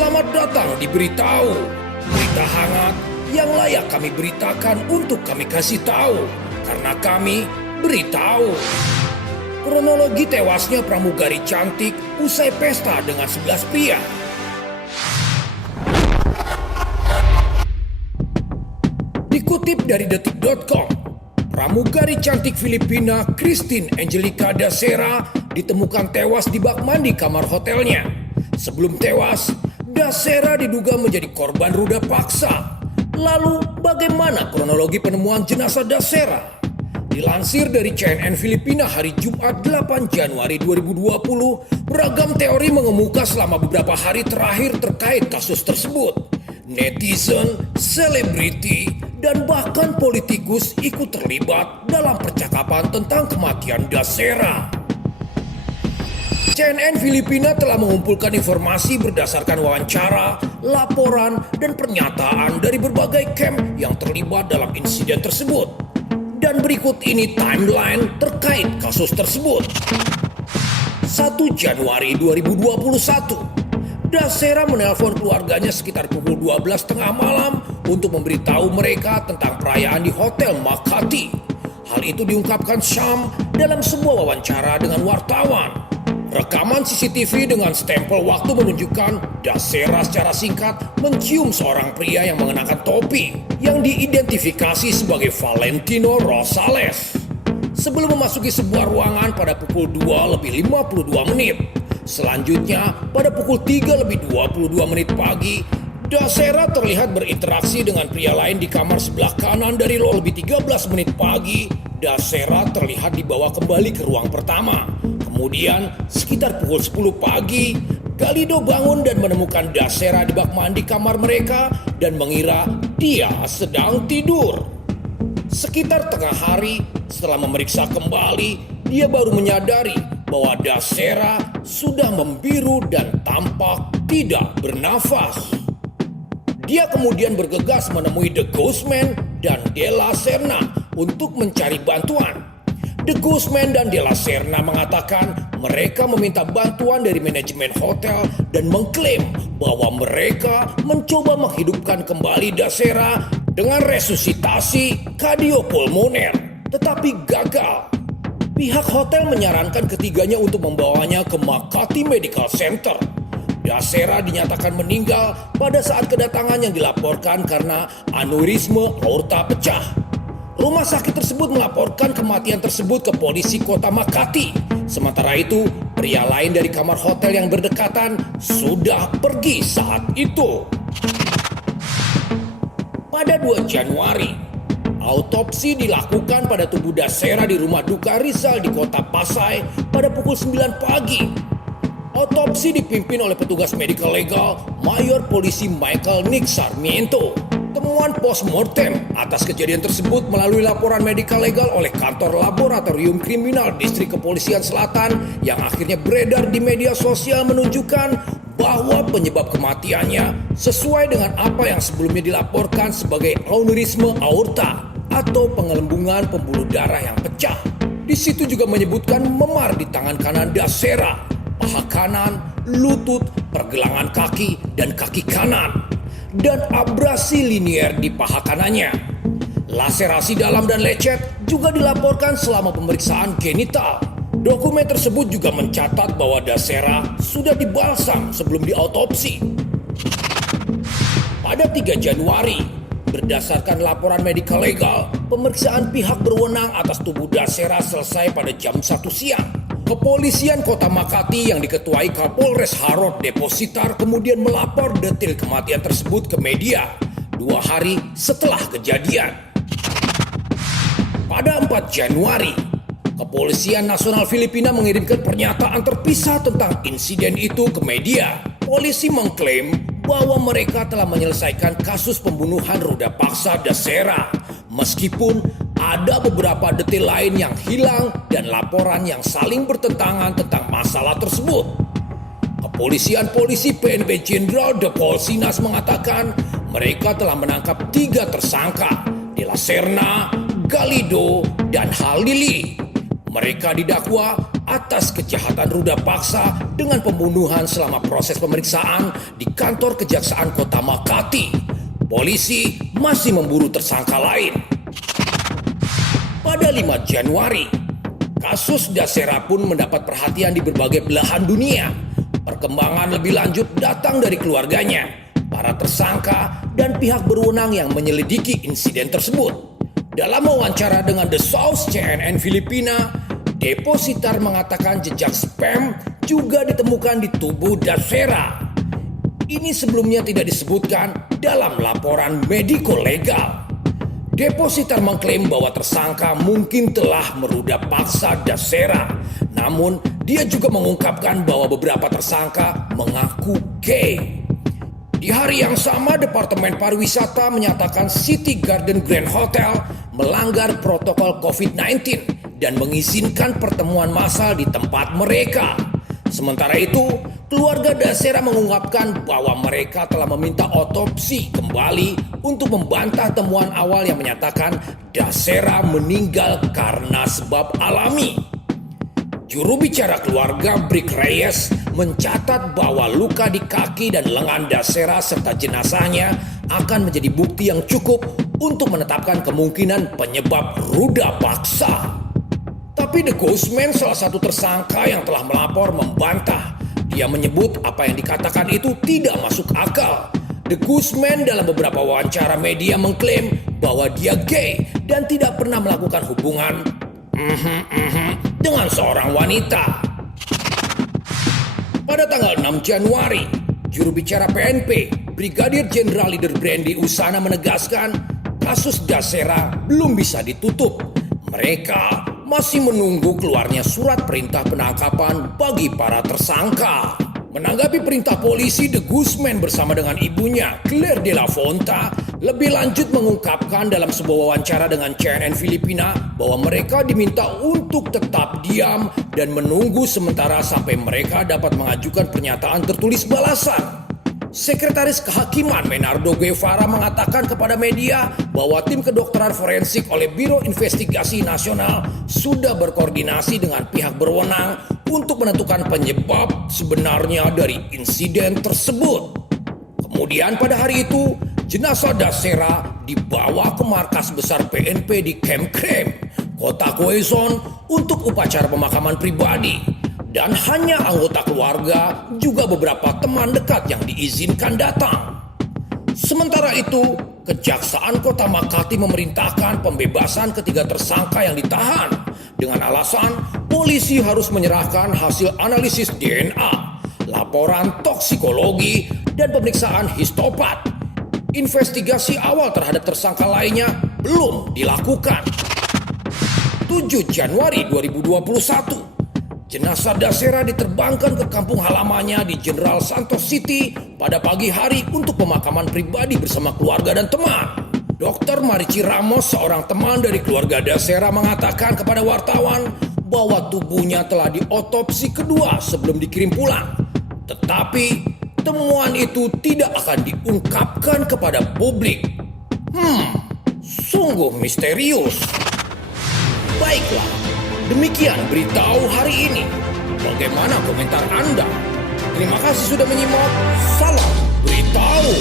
Selamat datang di Beritahu, berita hangat yang layak kami beritakan untuk kami kasih tahu, karena kami beritahu. Kronologi tewasnya pramugari cantik usai pesta dengan 11 pria. Dikutip dari detik.com, pramugari cantik Filipina Christine Angelica Da Sera ditemukan tewas di bak mandi kamar hotelnya. Sebelum tewas, Da Sera diduga menjadi korban ruda paksa. Lalu bagaimana kronologi penemuan jenazah Da Sera? Dilansir dari CNN Filipina hari Jumat 8 Januari 2020, beragam teori mengemuka selama beberapa hari terakhir terkait kasus tersebut. Netizen, selebriti, dan bahkan politikus ikut terlibat dalam percakapan tentang kematian Da Sera. CNN Filipina telah mengumpulkan informasi berdasarkan wawancara, laporan, dan pernyataan dari berbagai camp yang terlibat dalam insiden tersebut. Dan berikut ini timeline terkait kasus tersebut. 1 Januari 2021, Da Sera menelpon keluarganya sekitar pukul 12.30 malam untuk memberitahu mereka tentang perayaan di Hotel Makati. Hal itu diungkapkan Syam dalam sebuah wawancara dengan wartawan. Rekaman CCTV dengan stempel waktu menunjukkan Da Sera secara singkat mencium seorang pria yang mengenakan topi yang diidentifikasi sebagai Valentino Rosales. Sebelum memasuki sebuah ruangan pada pukul 2:52. Selanjutnya, pada pukul 3:22 pagi, Da Sera terlihat berinteraksi dengan pria lain di kamar sebelah kanan dari 13 pagi. Da Sera terlihat dibawa kembali ke ruang pertama. Kemudian, sekitar pukul 10 pagi, Galido bangun dan menemukan Da Sera di bak mandi kamar mereka dan mengira dia sedang tidur. Sekitar tengah hari, setelah memeriksa kembali, dia baru menyadari bahwa Da Sera sudah membiru dan tampak tidak bernafas. Dia kemudian bergegas menemui The Ghostman dan Della Serna untuk mencari bantuan. The Ghostman dan Della Serna mengatakan mereka meminta bantuan dari manajemen hotel dan mengklaim bahwa mereka mencoba menghidupkan kembali Da Sera dengan resusitasi kardiopulmoner, tetapi gagal. Pihak hotel menyarankan ketiganya untuk membawanya ke Makati Medical Center. Da Sera dinyatakan meninggal pada saat kedatangan yang dilaporkan karena aneurisme aorta pecah. Rumah sakit tersebut melaporkan kematian tersebut ke polisi kota Makati. Sementara itu, pria lain dari kamar hotel yang berdekatan sudah pergi saat itu. Pada 2 Januari, autopsi dilakukan pada tubuh Da Sera di rumah duka Rizal di kota Pasay pada pukul 9 pagi. Autopsi dipimpin oleh petugas medical legal Mayor Polisi Michael Nick Sarmiento. Temuan postmortem atas kejadian tersebut melalui laporan medical legal oleh kantor Laboratorium Kriminal Distrik Kepolisian Selatan yang akhirnya beredar di media sosial menunjukkan bahwa penyebab kematiannya sesuai dengan apa yang sebelumnya dilaporkan sebagai aneurisme aorta atau pengelembungan pembuluh darah yang pecah. Di situ juga menyebutkan memar di tangan kanan Da Sera, paha kanan, lutut, pergelangan kaki, dan kaki kanan, dan abrasi linier di paha kanannya. Laserasi dalam dan lecet juga dilaporkan selama pemeriksaan genital. Dokumen tersebut juga mencatat bahwa Da Sera sudah dibalsam sebelum diautopsi. Pada 3 Januari, berdasarkan laporan medical legal, pemeriksaan pihak berwenang atas tubuh Da Sera selesai pada jam 1 siang. Kepolisian Kota Makati yang diketuai Kapolres Harod Depositar kemudian melapor detail kematian tersebut ke media 2 hari setelah kejadian. Pada 4 Januari, Kepolisian Nasional Filipina mengirimkan pernyataan terpisah tentang insiden itu ke media. Polisi mengklaim bahwa mereka telah menyelesaikan kasus pembunuhan ruda paksa Da Sera, meskipun ada beberapa detail lain yang hilang dan laporan yang saling bertentangan tentang masalah tersebut. Kepolisian Polisi PNP Jenderal De Paul Sinas mengatakan mereka telah menangkap 3 tersangka, Della Serna, Galido, dan Halili. Mereka didakwa atas kejahatan ruda paksa dengan pembunuhan selama proses pemeriksaan di kantor Kejaksaan Kota Makati. Polisi masih memburu tersangka lain. Pada 5 Januari, kasus Dassera pun mendapat perhatian di berbagai belahan dunia. Perkembangan lebih lanjut datang dari keluarganya, para tersangka, dan pihak berwenang yang menyelidiki insiden tersebut. Dalam wawancara dengan The Source CNN Filipina, depositar mengatakan jejak spam juga ditemukan di tubuh Dassera. Ini sebelumnya tidak disebutkan dalam laporan mediko legal. Depositar mengklaim bahwa tersangka mungkin telah meruda paksa Dassera. Namun, dia juga mengungkapkan bahwa beberapa tersangka mengaku gay. Di hari yang sama, Departemen Pariwisata menyatakan City Garden Grand Hotel melanggar protokol COVID-19 dan mengizinkan pertemuan massal di tempat mereka. Sementara itu, keluarga Dassera mengungkapkan bahwa mereka telah meminta otopsi kembali untuk membantah temuan awal yang menyatakan Dassera meninggal karena sebab alami. Juru bicara keluarga Brik Reyes mencatat bahwa luka di kaki dan lengan Dassera serta jenazahnya akan menjadi bukti yang cukup untuk menetapkan kemungkinan penyebab ruda paksa. Tapi The Ghostman, salah satu tersangka yang telah melapor, membantah. Dia menyebut apa yang dikatakan itu tidak masuk akal. The Ghostman dalam beberapa wawancara media mengklaim bahwa dia gay dan tidak pernah melakukan hubungan dengan seorang wanita. Pada tanggal 6 Januari, juru bicara PNP, Brigadir Jenderal Leader Brandy Usana menegaskan kasus Dassera belum bisa ditutup. Mereka masih menunggu keluarnya surat perintah penangkapan bagi para tersangka. Menanggapi perintah polisi, The Ghostman bersama dengan ibunya, Claire de la Fonta, lebih lanjut mengungkapkan dalam sebuah wawancara dengan CNN Filipina bahwa mereka diminta untuk tetap diam dan menunggu sementara sampai mereka dapat mengajukan pernyataan tertulis balasan. Sekretaris Kehakiman Menardo Guevara mengatakan kepada media bahwa tim kedokteran forensik oleh Biro Investigasi Nasional sudah berkoordinasi dengan pihak berwenang untuk menentukan penyebab sebenarnya dari insiden tersebut. Kemudian pada hari itu, jenazah Dassera dibawa ke markas besar PNP di Camp Crame, Kota Quezon untuk upacara pemakaman pribadi. Dan hanya anggota keluarga, juga beberapa teman dekat yang diizinkan datang. Sementara itu, Kejaksaan Kota Makati memerintahkan pembebasan ketiga tersangka yang ditahan dengan alasan polisi harus menyerahkan hasil analisis DNA, laporan toksikologi, dan pemeriksaan histopat. Investigasi awal terhadap tersangka lainnya belum dilakukan. 7 Januari 2021, jenazah Dassera diterbangkan ke kampung halamannya di General Santos City pada pagi hari untuk pemakaman pribadi bersama keluarga dan teman. Dr. Marici Ramos, seorang teman dari keluarga Dassera, mengatakan kepada wartawan bahwa tubuhnya telah diotopsi kedua sebelum dikirim pulang. Tetapi temuan itu tidak akan diungkapkan kepada publik. Sungguh misterius. Baiklah, demikian beritahu hari ini. Bagaimana komentar Anda? Terima kasih sudah menyimak. Salam beritahu.